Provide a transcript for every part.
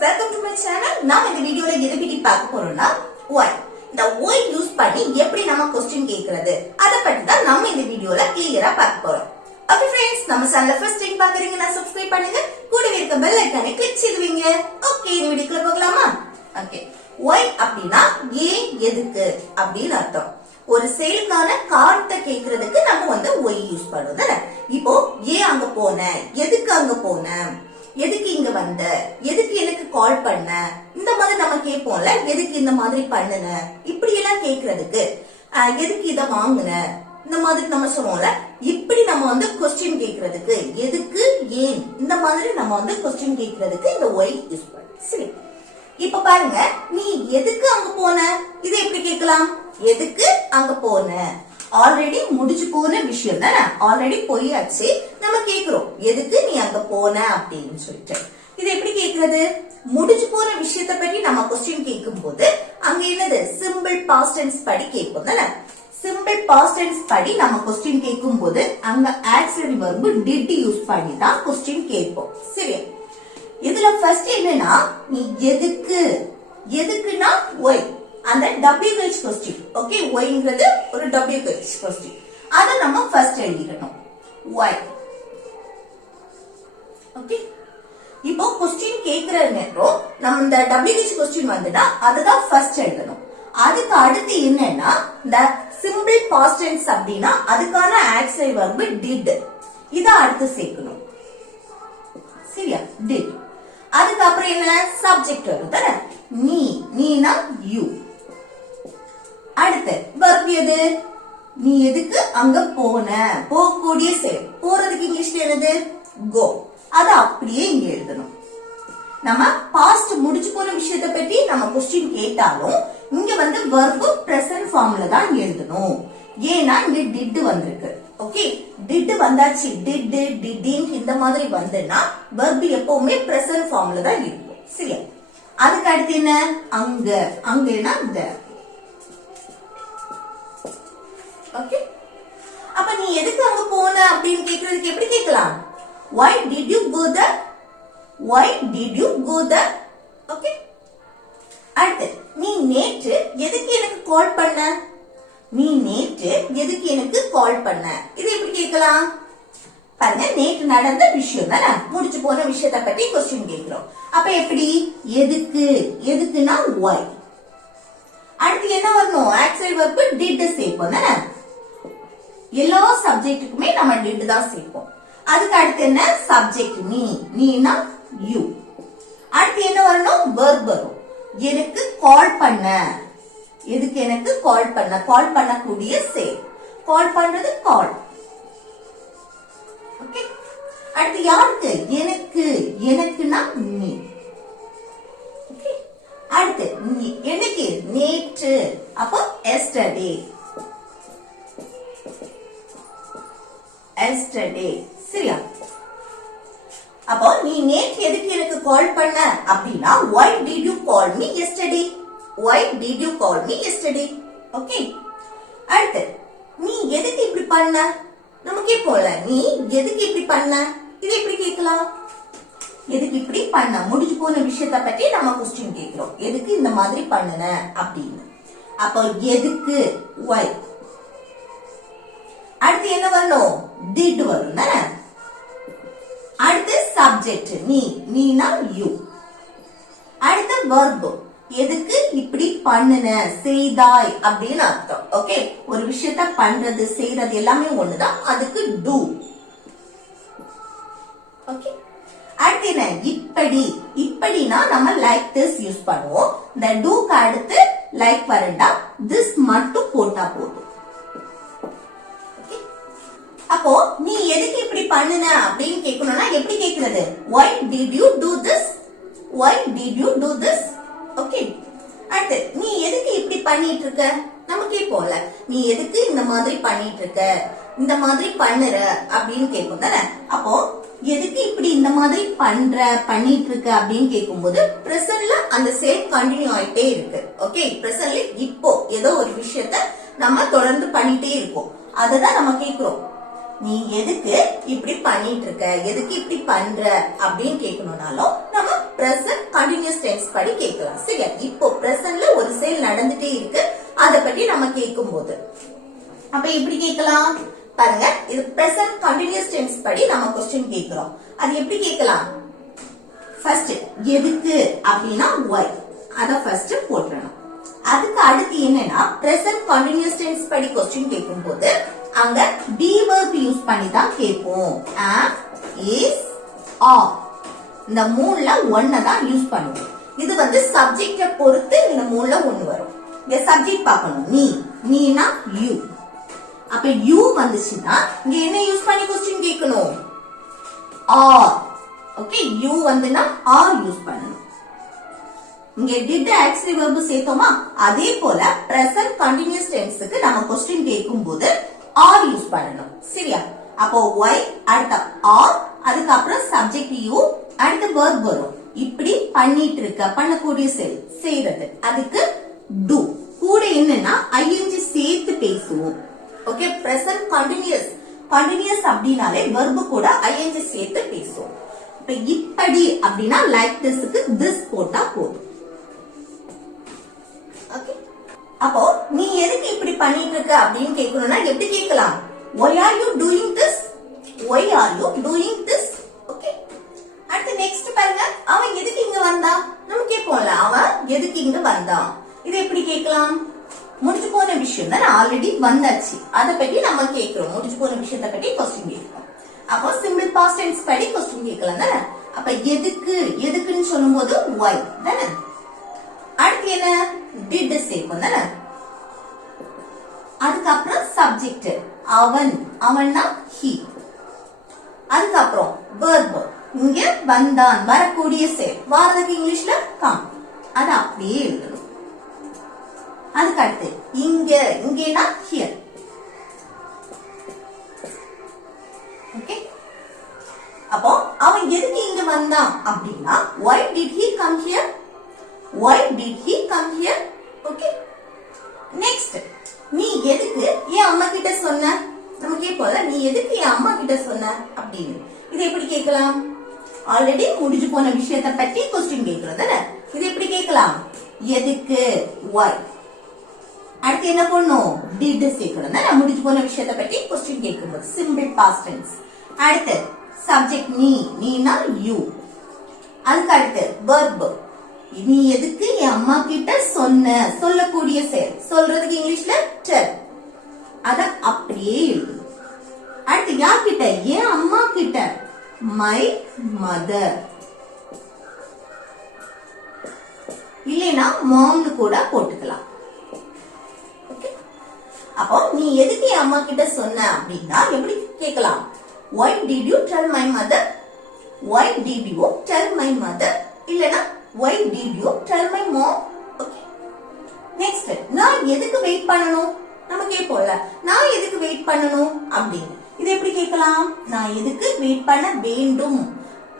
welcome to my channel. நாம இந்த வீடியோல எதை பத்தி பார்க்க போறோம்னா why. இந்த why யூஸ் பண்ணி எப்படி நம்ம क्वेश्चन கேக்குறது அத பத்தி தான் நாம இந்த வீடியோல கிளியரா பார்க்க போறோம். ஓகே फ्रेंड्स, நம்ம சேனலை ஃபர்ஸ்ட் டைம் பாக்குறீங்கன்னா சப்ஸ்கிரைப் பண்ணுங்க, கூடவே இருக்க பெல் ஐகானை கிளிக் செய்துவீங்க. ஓகே, இந்த வீடியோக்குள்ள போகலாமா? ஓகே, why அப்படினா ஏன் எதுக்கு அப்படினு அர்த்தம். ஒரு செயலுக்கான காரணத்தை கேக்குறதுக்கு நம்ம why யூஸ் பண்ணுவோம். இப்போ ஏன் அங்க போன, எதுக்கு அங்க போன, எதுக்கு இங்க வந்த, எதுக்கு எனக்கு கால் பண்ண, இந்த மாதிரி நம்ம கேட்போம்ல. எதுக்கு இந்த மாதிரி பண்ணுன, இப்படி எல்லாம் கேக்குறதுக்கு, எதுக்கு இத வாங்குன, இந்த மாதிரி நம்ம சொல்லுவோம்ல. இப்படி நம்ம क्वेश्चन கேக்குறதுக்கு, எதுக்கு ஏன் இந்த மாதிரி நம்ம क्वेश्चन கேக்குறதுக்கு இந்த why யூஸ் பண்ணுவோம். சரி, இப்ப பாருங்க, நீ எதுக்கு அங்க போன, இதை எப்படி கேட்கலாம்? எதுக்கு அங்க போன, ஆல்ரெடி முடிஞ்சு போன விஷயம் தானே, ஆல்ரெடி போயாச்சு. நம்ம கேக்குறோம் எதுக்கு நீ அங்க போன அப்படின்னு சொல்லிட்டு. இது எப்படி கேக்குறது? முடிஞ்சு போன விஷயத்தை பற்றி நம்ம क्वेश्चन கேட்கும் போது அங்க என்னது சிம்பிள் பாஸ்ட் டென்ஸ் படி கேட்போம் தானே. சிம்பிள் பாஸ்ட் டென்ஸ் படி நம்ம क्वेश्चन கேட்கும் போது அங்க ஆக்சிலரி வெர்ப் did யூஸ் பண்ணி தான் क्वेश्चन கேட்போம். சரி, இதுல ஃபர்ஸ்ட் என்னன்னா, நீ எதுக்கு, எதுக்குன்னா why, அந்த WH क्वेश्चन. ஓகே, whyங்கிறது ஒரு WH क्वेश्चन. அத நம்ம ஃபர்ஸ்ட் எழுதிக்கணும், why. ஓகே, இப்போ क्वेश्चन கேக்குற நேரம் நம்ம இந்த WH क्वेश्चन வந்துனா அதுதான் ஃபர்ஸ்ட் எழுதணும். அதுக்கு அடுத்து என்னன்னா, இந்த சிம்பிள் பாஸ்ட் டென்ஸ் அப்படினா அதுக்கான ஆக்சிலரி வெர்ப் did, இத அடுத்து சேர்க்கணும். சரியா? did. அதுக்கு அப்புறம் என்ன சப்ஜெக்ட் வரும் தானே. நீ, நீனா you. அடுத்து வெர்ப் எது? நீ எதுக்கு அங்க போன, போகக்கூடிய செயல். போறதுக்கு இங்கிலீஷ்ல என்னது? go. அத அப்படியே இங்க எழுதணும். நம்ம பாஸ்ட் முடிஞ்சு போன விஷயத்தை பத்தி நம்ம क्वेश्चन கேட்டாலும் இங்க வெர்ப் பிரசன்ட் ஃபார்ம்ல தான் எழுதணும். ஏன்னா இங்க did வந்திருக்கு. ஓகே, did வந்தாச்சு. did, didn't இந்த மாதிரி வந்துனா வெர்ப் எப்பவுமே பிரசன்ட் ஃபார்ம்ல தான் இருக்கும். சரியா? அதுக்கு அடுத்து என்ன? அங்க, அங்கனா there. ஓகே, அப்ப நீ எதுக்கு அங்க போன அப்படின்னு கேக்குறதுக்கு எப்படி கேட்கலாம்? why did you go there, why did you go there. Okay, அடுத்து நீ நேற்று எதுக்கு எனக்கு கால் பண்ண, நீ நேற்று எதுக்கு எனக்கு கால் பண்ண. இது எப்படி கேட்கலாம்? பாருங்க, நேற்று நடந்த விஷயம் தானே, முடிச்சு போன விஷயத்தை பத்தி क्वेश्चन கேட்கிறோம். அப்ப எப்படி? எதுக்கு, எதுக்குன்னா why. அடுத்து என்ன வரணும்? ஆக்சிலரி வெர்ப் did சேர்ப்போம் தானே. எல்லா சப்ஜெக்ட்டுக்குமே நம்ம did தான் சேர்ப்போம். அதுக்கு அடுத்து என்ன? சப்ஜெக்ட் நீ, நீனா you. அடுத்து என்ன வரணும்? வெர்ப் வரும். எனக்கு கால் பண்ண, எதுக்கு எனக்கு கால் பண்ண, கால் பண்ணக்கூடிய செயல். கால் பண்றது கால். ஓகே, அடுத்து யாருக்கு? எனக்கு, எனக்குனா நீ. ஓகே, அடுத்து எனக்கு நேற்று, அப்போ yesterday, yesterday. சரியா? அப்போ நீ நேற்று எதுக்கு எனக்கு கால் பண்ண அப்படின்னா why did you call me yesterday, why did you call me yesterday. Okay, அடுத்து நீ எதுக்கு இப்படி பண்ண, நமக்கே போல நீ எதுக்கு இப்படி பண்ண. இது எப்படி கேட்கலாம்? எதுக்கு இப்படி பண்ண, முடிஞ்சு போன விஷயத்தை பத்தி நம்ம क्वेश्चन கேட்கிறோம். எதுக்கு இந்த மாதிரி பண்ணுன அப்படின்னு. அப்போ எதுக்கு why. அடுத்து என்ன வரணும்? did வரும் தானே. அடுத்து சப்ஜெக்ட் நீ, நீனா you. அடுத்து வெர்ப், எதுக்கு இப்படி பண்ணுன, செய்தாய் அப்படின்னு அர்த்தம். ஓகே, ஒரு விஷயத்த பண்றது செய்யறது எல்லாமே ஒண்ணுதான், அதுக்கு do. ஓகே, அடுத்து என்ன? இப்படி, இப்படினா நம்ம like this யூஸ் பண்ணுவோம். இந்த doக்கு அடுத்து like வரண்டா this மட்டும் போட்டா போதும். அப்போ நீ எதுக்கு இப்படி பண்ணுன அப்படின்னு கேட்கணும்னா எப்படி கேக்குறது? why did you do this, why did you do this. Okay, அடுத்து நீ எதுக்கு இப்படி பண்ணிட்டு இருக்க, நமக்கே போல நீ எதுக்கு இந்த மாதிரி பண்ணிட்டு இருக்க, இந்த மாதிரி பண்ணுற அப்படின்னு கேட்கும் தானே. அப்போ எதுக்கு இப்படி இந்த மாதிரி பண்ற, பண்ணிட்டு இருக்க அப்படின்னு கேட்கும்போது பிரசன்ட்ல அந்த செயல் கண்டினியூ ஆயிட்டே இருக்கு. ஓகே, பிரசன்ட்ல இப்போ ஏதோ ஒரு விஷயத்த நம்ம தொடர்ந்து பண்ணிட்டே இருக்கோம். அததான் நம்ம கேக்குறோம். நீ எதுக்கு இப்படி பண்ணிட்டு இருக்க, எதுக்கு இப்படி பண்ற அப்படின்னு கேட்கணும்னாலும் நம்ம பிரசன்ட் கண்டினியூஸ் டென்ஸ் படி கேட்கலாம். சரியா? இப்போ பிரசன்ட்ல ஒரு செயல் நடந்துட்டே இருக்கு, அத பத்தி நம்ம கேட்கும் போது அப்ப எப்படி கேட்கலாம் பாருங்க. இது பிரசன்ட் கண்டினியூஸ் டென்ஸ் படி நம்ம क्वेश्चन கேக்குறோம். அது எப்படி கேட்கலாம்? ஃபர்ஸ்ட் எதுக்கு அப்படினா why அத ஃபர்ஸ்ட் போட்றணும். அதுக்கு அடுத்து என்னன்னா பிரசன்ட் கண்டினியூஸ் டென்ஸ் படி क्वेश्चन கேக்கும்போது அங்க be verb யூஸ் பண்ணி தான் கேட்போம். am, is, are இந்த மூணுல ஒன்ன தான் யூஸ் பண்ணுவோம். இது வந்து சப்ஜெக்ட பொறுத்து இந்த மூணுல ஒன்னு வரும். இந்த சப்ஜெக்ட் பார்க்கணும். நீனா you. அப்ப you வந்துச்சுன்னா இங்க என்ன யூஸ் பண்ணி क्वेश्चन கேட்கணும்? are. Okay, you வந்துனா are use பண்ணணும். இங்க did auxiliary verb சேர்த்தோமா, அதே போல present continuous tenseக்கு நம்ம क्वेश्चन கேட்கும்போது are யூஸ் பண்ணணும். சரியா? அப்போ why அடுத்து are, அதுக்கு அப்புறம் subject you, அடுத்து verb வரும். இப்படி பண்ணிட்டு இருக்க பண்ணக்கூடிய செயல் செய்யறது அதுக்கு do. கூட என்னன்னா ing சேர்த்து பேசுவோம். ஓகே, present continuous அப்படினாலே verb கூட ing சேர்த்து பேசுவோம். இப்ப இப்படி அப்படினா like thisக்கு this போட்டா போதும். ஓகே, அப்போ நீ எதுக்கு இப்படி பண்ணிட்டு இருக்க அப்படினு கேக்குறோம்னா எப்படி கேட்கலாம்? why are you doing this? why are you doing this? Okay, அடுத்து நெக்ஸ்ட் பாருங்க. அவன் எதுக்கு இங்க வந்தான்? நம்ம கேட்போம்ல, அவன் எதுக்கு இங்க வந்தான். இது எப்படி கேட்கலாம்? முடிஞ்சு போன விஷயம் தான் ஆல்ரெடி வந்தாச்சு, அத பத்தி நம்ம கேக்குறோம். முடிஞ்சு போன விஷயத்தை பத்தி क्वेश्चन கேட்கிறோம். அப்போ சிம்பிள் பாஸ்ட் டென்ஸ் படி क्वेश्चन கேட்கலாம் தானே. அப்ப எதுக்குன்னு சொல்லும்போது why தானே. அடுத்து என்ன? did சேர்ப்போம் தானே. அதுக்கு அப்புறம் சப்ஜெக்ட் அவன்னா he. அதுக்கு அப்புறம் verb இங்க வந்தான் வரக்கூடிய செயல், வாரதுக்கு இங்கிலீஷ்ல come, அது அப்படியே எழுதணும். அதுக்கு அடுத்து இங்கேனா here. ஓகே, அப்போ அவன் எதுக்கு இங்க வந்தான் அப்படின்னா why did he come here? why did he come here? Okay, next நீ எதுக்கு என் அம்மா கிட்ட சொன்ன? நம்ம கேட்போம்ல, நீ எதுக்கு என் அம்மா கிட்ட சொன்ன அப்படின்னு. இது எப்படி கேட்கலாம்? ஆல்ரெடி முடிஞ்சு போன விஷயத்தை பத்தி क्वेश्चन கேக்குறது தானே. இது எப்படி கேட்கலாம்? எதுக்கு why. அடுத்து என்ன பண்ணும்? did சேர்க்கணும் தானே. முடிஞ்சு போன விஷயத்தை பத்தி क्वेश्चन கேட்கும்போது சிம்பிள் பாஸ்ட் டென்ஸ். அடுத்து சப்ஜெக்ட் நீனா you. அதுக்கு அடுத்து verb நீ எதுக்கு என் அம்மா கிட்ட சொன்ன, சொல்லக்கூடிய செயல், சொல்றதுக்கு இங்கிலீஷ்ல tell, அத அப்படியே எழுது. அடுத்து யார்கிட்ட? என் அம்மா கிட்ட my mother, இல்லைனா momனு கூட போட்டுக்கலாம். ஓகே, அப்போ நீ எதுக்கு என் அம்மா கிட்ட சொன்ன அப்படின்னா எப்படி கேட்கலாம்? why did you tell my mother? why did you tell my mother? இல்லனா why did you tell my mom? Okay, next நான் எதுக்கு வெயிட் பண்ணணும்? நம்ம கேட்போம்ல, நான் எதுக்கு வெயிட் பண்ணணும் அப்படின்னு. இது எப்படி கேட்கலாம்? நான் எதுக்கு வெயிட் பண்ண வேண்டும்,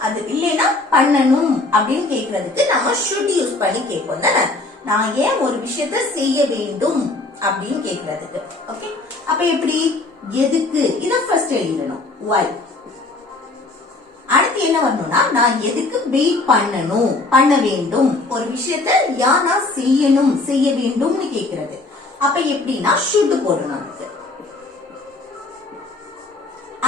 அது இல்லைனா பண்ணணும் அப்படின்னு கேக்குறதுக்கு நம்ம should யூஸ் பண்ணி கேட்போம் தானே. நான் ஏன் ஒரு விஷயத்தை செய்ய வேண்டும் அப்படின்னு கேக்குறதுக்கு. ஓகே, அப்ப எப்படி எதுக்கு இத ஃபர்ஸ்ட் எழுதணும் why. அடுத்து என்ன வரணும்னா நான் எதுக்கு வெயிட் பண்ணணும், பண்ண வேண்டும், ஒரு விஷயத்தை யானா செய்யணும், செய்ய வேண்டும்னு கேக்குறது. அப்ப எப்படின்னா should போடணும்.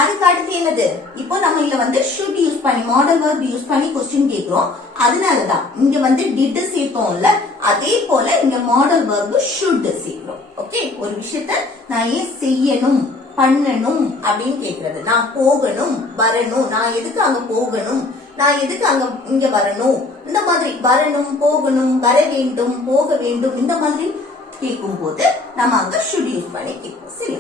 அதுக்கு அடுத்து என்னது? இப்போ நம்ம இல்ல வந்து should யூஸ் பண்ணி மாடல் verb யூஸ் பண்ணி क्वेश्चन கேக்குறோம். அதனாலதான் இங்க வந்து did சேர்த்தோம்ல, அதே போல இங்க மாடல் verb should சேர்க்கிறோம். ஓகே, ஒரு விஷயத்தை நான் ஏன் செய்யணும், பண்ணணும் அப்படின்னு கேக்குறது. நான் போகணும், வரணும், நான் எதுக்கு அங்க போகணும், நான் எதுக்கு அங்க இங்க வரணும், இந்த மாதிரி வரணும், போகணும், வர வேண்டும், போக வேண்டும், இந்த மாதிரி கேட்கும் போது நம்ம அங்க should யூஸ் பண்ணி கேட்போம். சரி,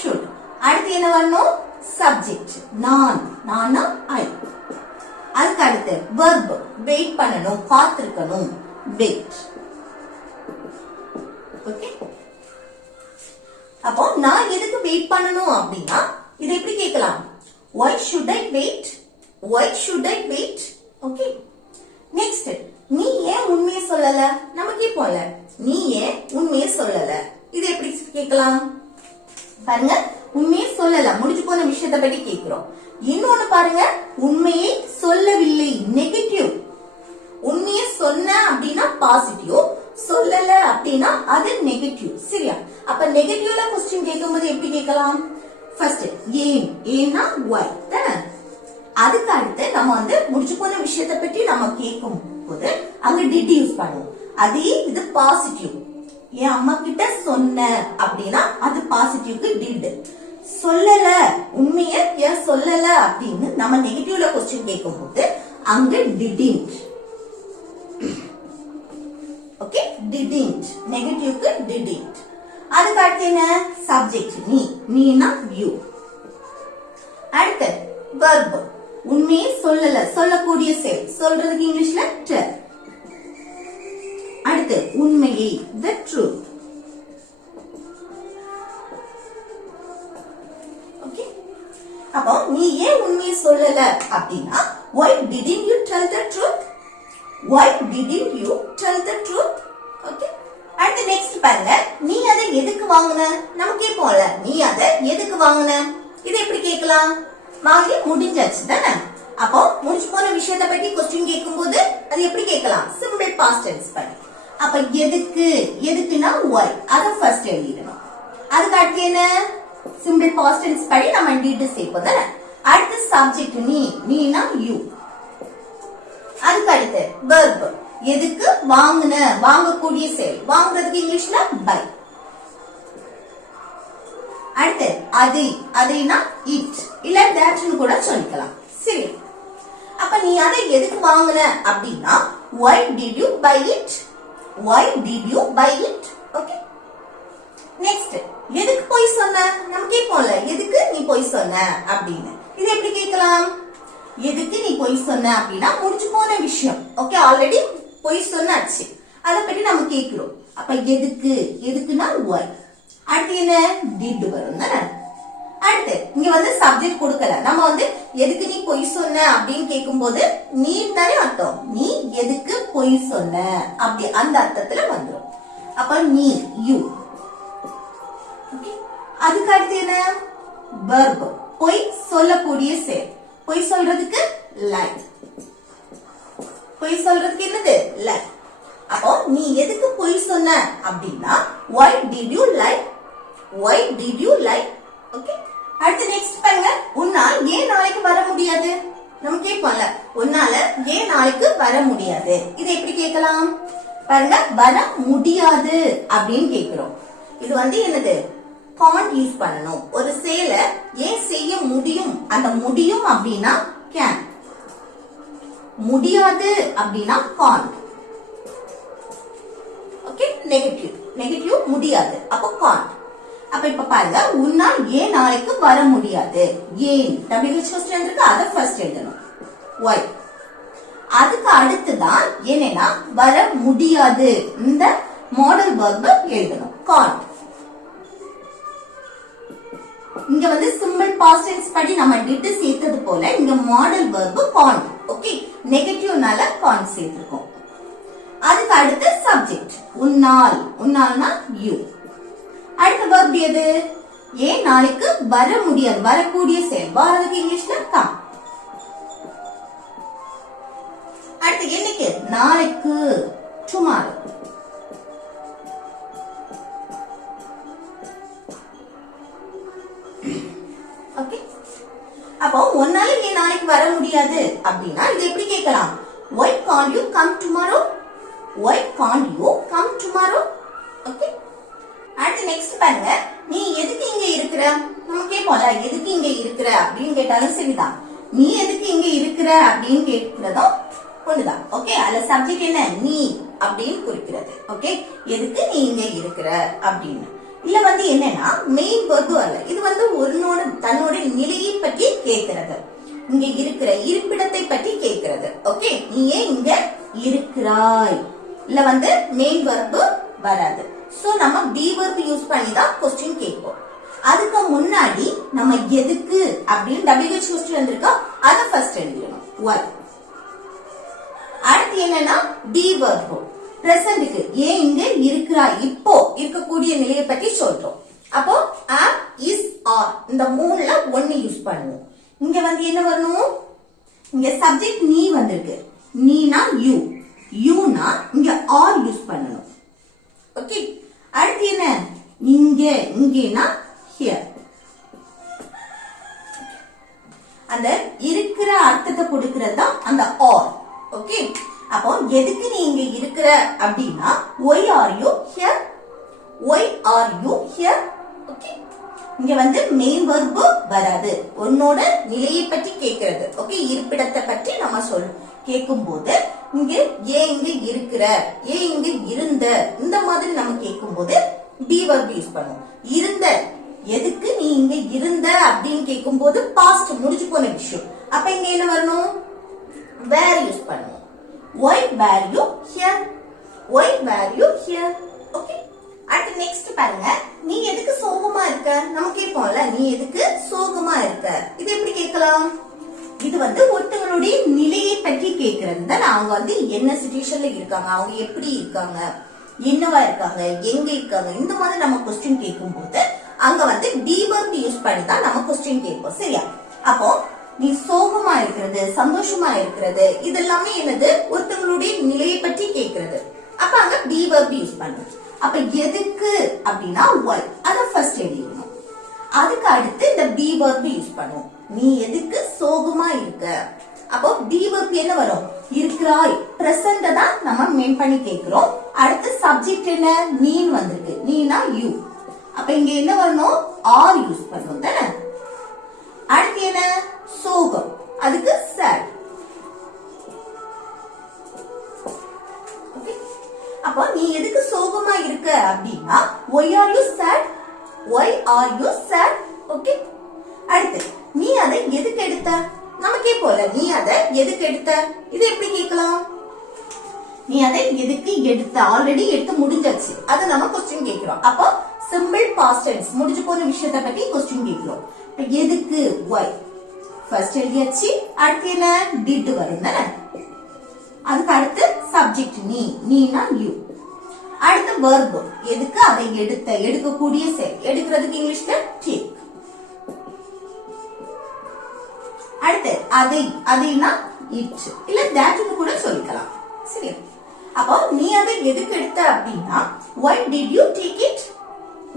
should. அடுத்து என்ன வரணும்? சப்ஜெக்ட் நானா I. அதுக்கு அடுத்து verb வெயிட் பண்ணணும், காத்திருக்கணும், wait. ஓகே, அப்போ நான் எதுக்கு வெயிட் பண்ணணும் அப்படின்னா இதை எப்படி கேட்கலாம்? why should I wait? why should I wait? Okay, next நீ ஏன் உண்மையை சொல்லல? நம்ம கேட்போம்ல, நீ ஏன் உண்மையை சொல்லல, இது எப்படி கேட்கலாம்? பாருங்க, உண்மையை சொல்லல, முடிஞ்சு போன விஷயத்தை பத்தி கேட்கிறோம். இன்னொன்னு பாருங்க, உண்மையை சொல்லவில்லை, நெகட்டிவ். பாசிட்டிவ், சொல்லல அப்படின்னா அது நெகட்டிவ். சரியா? அப்ப நெகட்டிவ்ல क्वेश्चन கேட்கும்போது எப்படி கேட்கலாம்? ஃபர்ஸ்ட் ஏன்னா why தானே. அதுக்கு அடுத்து நம்ம வந்து முடிச்சு போன விஷயத்தை பற்றி நம்ம கேட்கும் போது அங்க did யூஸ் பண்ணுவோம். அதே இது பாசிட்டிவ். என் அம்மா கிட்ட சொன்ன அப்படின்னா அது பாசிட்டிவ்க்கு did. சொல்லல, உண்மைய ஏன் சொல்லல அப்படின்னு நம்ம நெகட்டிவ்ல क्वेश्चन கேட்கும் போது அங்க didn't. Okay, didn't. நெகட்டிவ்க்கு didn't. அதுக்கு அடுத்து என்ன? Subject Neena you. அடுத்து verb. உண்மையை சொல்லல, சொல்லக்கூடிய செயல். சொல்றதுக்கு இங்கிலீஷ்ல tell. அடுத்து உண்மையை the truth. ஓகே, அப்போ நீ ஏன் உண்மையை சொல்லல அப்படின்னா why didn't you tell the truth? Why didn't you tell the truth? Okay, அடுத்து நெக்ஸ்ட் பாருங்க. நீ அதை எதுக்கு வாங்குன? நம்ம கேட்போம்ல, நீ அதை எதுக்கு வாங்குன? இது எப்படி கேட்கலாம்? வாங்கி முடிஞ்சாச்சு தானே. அப்போ முடிச்சு போன விஷயத்தை பத்தி क्वेश्चन கேட்கும்போது அது எப்படி கேட்கலாம்? சிம்பிள் பாஸ்ட் டென்ஸ் பண்ணி. அப்ப எதுக்குன்னா why, அத ஃபர்ஸ்ட் எழுதிடணும். அதுக்கு அடுத்து என்ன? சிம்பிள் பாஸ்ட் டென்ஸ் படி நம்ம did சேர்ப்போம் தானே. அடுத்து சப்ஜெக்ட் நீனா you. அதுக்கு அடுத்து verb. எதுக்கு வாங்குன, வாங்கக்கூடிய செயல். வாங்குறதுக்கு இங்கிலீஷ்ல buy. அடுத்து அதுனா it இல்ல thatன்னு கூட சொல்லிக்கலாம். சரி, அப்ப நீ அதை எதுக்கு வாங்குன அப்படின்னா why did you buy it? Why did you buy it? Okay, next எதுக்கு போய் சொன்ன? நம்ம கேட்போம்ல, எதுக்கு நீ போய் சொன்ன அப்படின்னு. இது எப்படி கேட்கலாம்? எதுக்கு நீ போய் சொன்ன அப்படின்னா முடிச்சு போன விஷயம். ஓகே, ஆல்ரெடி போய் சொன்னாச்சு, அதை பற்றி நம்ம கேட்கிறோம். அப்ப எதுக்குன்னா why. அடுத்து என்ன? did வரும் தானே. அடுத்து இங்க வந்து சப்ஜெக்ட் கொடுக்கல, நம்ம வந்து எதுக்கு நீ பொய் சொன்ன அப்படின்னு கேட்கும் போது நீ தானே அர்த்தம். நீ எதுக்கு பொய் சொன்ன அப்படி அந்த அர்த்தத்துல வந்துடும். அப்ப நீ you. அதுக்கு அடுத்து என்ன? verb. பொய் சொல்லக்கூடிய செயல். பொய் சொல்றதுக்கு lie. பொய் சொல்றதுக்கு என்னது? lie. அப்போ நீ எதுக்கு பொய் சொன்ன அப்படின்னா why did you lie? Why did you lie? Okay, அடுத்து நெக்ஸ்ட் பாருங்க. உன்னால் ஏன் நாளைக்கு வர முடியாது? நம்ம கேட்போம்ல, உன்னால ஏன் நாளைக்கு வர முடியாது. இதை எப்படி கேட்கலாம்? பாருங்க, வர முடியாது அப்படின்னு கேட்கிறோம். இது வந்து என்னது? can't யூஸ் பண்ணணும். ஒரு செயலை ஏன் செய்ய முடியும், அந்த முடியும் அப்படின்னா can. முடியாது அப்படின்னா can't. ஓகே, நெகட்டிவ் முடியாது, அப்போ can't. அப்ப இப்ப பாருங்க, உன்னால் ஏன் நாளைக்கு வர முடியாது. ஏன் WH ஃபர்ஸ்ட் இருக்கு, அத ஃபர்ஸ்ட் எழுதணும். why. அதுக்கு அடுத்துதான் என்னன்னா வர முடியாது, இந்த மாடல் verb எழுதணும் can't. இங்க வந்து சிம்பிள் பாஸ்ட் டென்ஸ் படி நம்ம did சேர்த்தது போல இங்க மாடல் verb can't. ஓகே, நெகட்டிவ்னால can't சேர்த்திருக்கோம். அதுக்கு அடுத்து சப்ஜெக்ட் உன்னால்னா you. அடுத்த verb எது? ஏன் நாளைக்கு வர முடியாது, வரக்கூடிய செயல். வரதுக்கு இங்கிலீஷ்ல come. அடுத்து என்னைக்கு? நாளைக்கு tomorrow. ஓகே, அப்போ உன்னால ஏன் நாளைக்கு வர முடியாது அப்படின்னா இது எப்படி கேட்கலாம்? why can't you come tomorrow? Why can't you come tomorrow? Okay, அடுத்து நெக்ஸ்ட் பாருங்க. நீ எதுக்கு இங்க இருக்கிற? நம்ம கேட்போம்ல, எதுக்கு இங்க இருக்கிற அப்படின்னு கேட்டாலும் சரிதான். நீ எதுக்கு இங்க இருக்கிற அப்படின்னு கேட்கிறதும் ஒண்ணுதான். ஓகே, அதுல சப்ஜெக்ட் என்ன? நீ அப்படின்னு குறிக்கிறது. ஓகே, எதுக்கு நீ இங்க இருக்கிற அப்படின்னு. இல்ல வந்து என்னன்னா மெயின் verb அல்ல, இது வந்து தன்னோட நிலையை பற்றி கேட்கிறது. இங்க இருக்கிற இருப்பிடத்தை பற்றி கேட்கிறது. ஓகே, நீ ஏன் இங்க இருக்கிறாய்? இல்ல வந்து மெயின் verb வராது. சோ நம்ம be verb யூஸ் பண்ணி தான் क्वेश्चन கேட்போம். அதுக்கு முன்னாடி நம்ம எதுக்கு அப்படின்னு WH क्वेश्चन வந்திருக்கா, அத ஃபர்ஸ்ட் எழுதிடணும். why. அடுத்து என்னன்னா be verb. பிரசன்ட்க்கு ஏன் இங்க இருக்கிறாய், இப்போ இருக்கக்கூடிய நிலையை பத்தி சொல்றோம். அப்போ am, is, are இந்த மூணுல ஒன்னு யூஸ் பண்ணுவோம். இங்க வந்து என்ன வரணும்? இங்க சப்ஜெக்ட் நீ வந்திருக்கு. நீனா you, யூனா இங்க are ஓகே. அப்போ எதுக்கு நீ இங்க இருக்கிற அப்படின்னா why are you here, why are you here, okay. இங்க வந்து மெயின் verb வராது, உன்னோட நிலையை பற்றி கேக்குறது, ஓகே. இருப்பிடத்தை பற்றி நம்ம கேட்கும்போது இங்க ஏன் இங்க இருக்கிற, ஏன் இங்க இருந்த, இந்த மாதிரி நம்ம கேட்கும்போது be verb யூஸ் பண்ணுவோம். இருந்த, எதுக்கு நீ இங்க இருந்த அப்படின்னு கேட்கும்போது பாஸ்ட் முடிஞ்சு போன விஷயம். அப்ப இங்க என்ன வரணும், where யூஸ் பண்ணுவோம். why were you here, why were you here, okay. அடுத்து நெக்ஸ்ட் பாருங்க, நீ எதுக்கு சோகமா இருக்க, நம்ம கேட்போம்ல, நீ எதுக்கு சோகமா இருக்க, இது எப்படி கேட்கலாம். இது வந்து ஒருத்தவங்களுடைய நிலையை பற்றி கேட்கறது தான். அவங்க வந்து என்ன சிச்சுவேஷன்ல இருக்காங்க, அவங்க எப்படி இருக்காங்க, என்னவா இருக்காங்க, எங்க இருக்காங்க, இந்த மாதிரி நம்ம கொஸ்டின் கேட்கும் போது அங்க வந்து be verb யூஸ் பண்ணி தான் நம்ம கொஸ்டின் கேட்போம், சரியா. அப்போ நீ சோகமா இருக்கிறது, சந்தோஷமா இருக்கிறது, இதெல்லாமே என்னது, ஒருத்தவங்களுடைய நிலையை பற்றி கேட்கறது. அப்ப அங்க be verb யூஸ் பண்ணுவோம். அப்ப எதுக்கு அப்படின்னா why, அத ஃபர்ஸ்ட் எழுதிடணும். அதுக்கு அடுத்து இந்த be verb யூஸ் பண்ணுவோம். நீ எதுக்கு சோகமா இருக்க, அப்போ be verb என்ன வரும், இருக்கிறாய், பிரசன்ட் தான் நம்ம மெயின் பண்ணி கேக்குறோம். அடுத்து சப்ஜெக்ட் என்ன, நீன்னு வந்திருக்கு, நீனா you. அப்ப இங்க என்ன வரணும், are யூஸ் பண்ணுவோம் தானே. அடுத்து என்ன, சோகம், அதுக்கு sad. அப்போ நீ எதுக்கு சோகமா இருக்க அப்படின்னா why are you sad, why are you sad, okay. அடுத்து நீ அதை எதுக்கு எடுத்த, நம்ம கேட்போம்ல, நீ அதை எதுக்கு எடுத்த, இது எப்படி கேட்கலாம். நீ அதை எதுக்கு எடுத்த, ஆல்ரெடி எடுத்து முடிஞ்சாச்சு, அதை நம்ம கொஸ்டின் கேட்கிறோம். அப்போ சிம்பிள் பாஸ்ட் டென்ஸ், முடிஞ்சு போன விஷயத்தை பத்தி கொஸ்டின் கேட்கிறோம். எதுக்கு why ஃபர்ஸ்ட் எழுதியாச்சு. அடுத்து என்ன, did வரும் தானே. அதுக்கு அடுத்து சப்ஜெக்ட் நீ, நீனா you. அடுத்து verb, எதுக்கு அதை எடுத்த, எடுக்கக்கூடிய செயல், எடுக்கிறதுக்கு இங்கிலீஷ்ல take. அடுத்து அதை, அதைனா it இல்ல that கூட சொல்லிக்கலாம், சரி. அப்போ நீ அதை எதுக்கு எடுத்த அப்படின்னா why did you take it,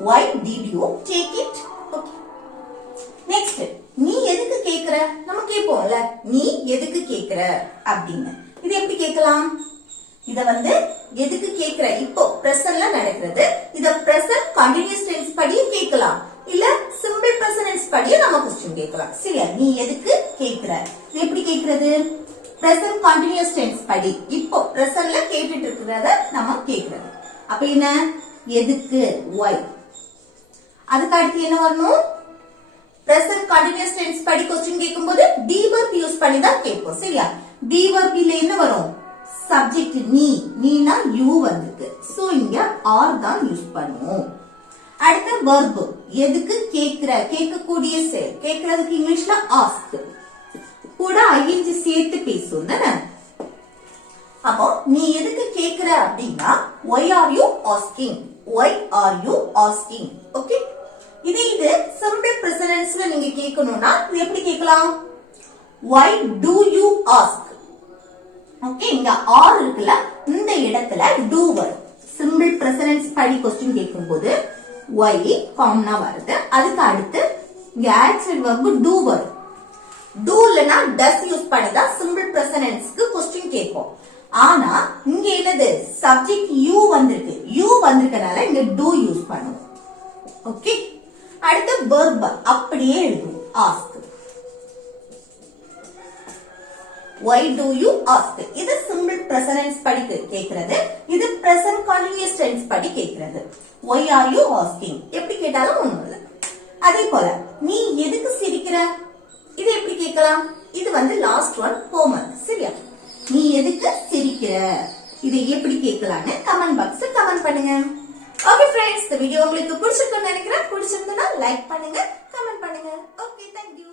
why did you take it, okay. Next, நீ எதுக்கு கேக்குற, நம்ம கேட்போம்ல, நீ எதுக்கு கேக்குற அப்படின்னு. இது எப்படி கேட்கலாம், இத வந்து எதுக்கு கேக்குற, இப்போ பிரசன்ட்ல நடக்கிறது, இத பிரசன்ட் கண்டினியூஸ் டென்ஸ் படியே கேட்கலாம், இல்ல சிம்பிள் பிரசன்ட் டென்ஸ் படியே நம்ம क्वेश्चन கேட்கலாம், சரியா. நீ எதுக்கு கேக்குற, இது எப்படி கேக்குறது, பிரசன்ட் கண்டினியூஸ் டென்ஸ் படி, இப்போ பிரசன்ட்ல கேட்டுட்டு இருக்கிறத நம்ம கேக்குறது. அப்ப என்ன, எதுக்கு why. அதுக்கு அடுத்து என்ன வரணும், பிரசன்ட் கண்டினியூஸ் டென்ஸ் படி क्वेश्चन கேட்கும்போது be verb யூஸ் பண்ணி தான் கேட்போம், சரியா. be verb ல என்ன வரும், சப்ஜெக்ட் நீ, நீனா you வந்திருக்கு, சோ இங்க are தான் யூஸ் பண்ணுவோம். அடுத்து verb, எதுக்கு கேக்குற, கேட்கக்கூடிய செயல், கேட்கிறதுக்கு இங்கிலீஷ்ல ask, கூட ing சேர்த்து பேசுவோம் தானே. அப்போ நீ எதுக்கு கேக்குற அப்படின்னா why are you asking, why are you asking, okay. இது சிம்பிள் பிரசன்ட் டென்ஸ்ல நீங்க கேட்கணும்னா இது எப்படி கேட்கலாம், why do you ask, okay. இங்க are இருக்குல்ல, இந்த இடத்துல do வரும். சிம்பிள் பிரசன்ட் டென்ஸ் படி क्वेश्चन கேட்கும்போது why காமனா வருது. அதுக்கு அடுத்து இங்க ஆக்சன் verb do வரும். do இல்லனா does யூஸ் பண்ணி தான் சிம்பிள் பிரசன்ட் டென்ஸ்க்கு क्वेश्चन கேட்போம். ஆனா இங்க என்னது, சப்ஜெக்ட் you வந்திருக்கு, you வந்திருக்கனால இங்க do யூஸ் பண்ணுவோம், ஓகே. அடுத்து verb அப்படியே எழுதுவோம், ask. why do you ask, இது சிம்பிள் பிரசன்ட் டென்ஸ் படி கேக்குறது, இது பிரசன்ட் கண்டினியூஸ் டென்ஸ் படி கேக்குறது. why are you asking எப்படி கேட்டாலும் ஒண்ணும் இல்ல. அதே போல நீ எதுக்கு சிரிக்கிற, இது எப்படி கேட்கலாம், இது வந்து லாஸ்ட் ஒன் ஹோம்வொர்க், சரியா. நீ எதுக்கு சிரிக்கிற, இதை எப்படி கேட்கலாம்னு கமெண்ட் பாக்ஸ்ல கமெண்ட் பண்ணுங்க. ஓகே ஃப்ரெண்ட்ஸ், இந்த வீடியோ உங்களுக்கு பிடிச்சிருக்கும்னு நினைக்கிறேன். பிடிச்சிருந்தா லைக் பண்ணுங்க, கமெண்ட் பண்ணுங்க. Okay, thank you.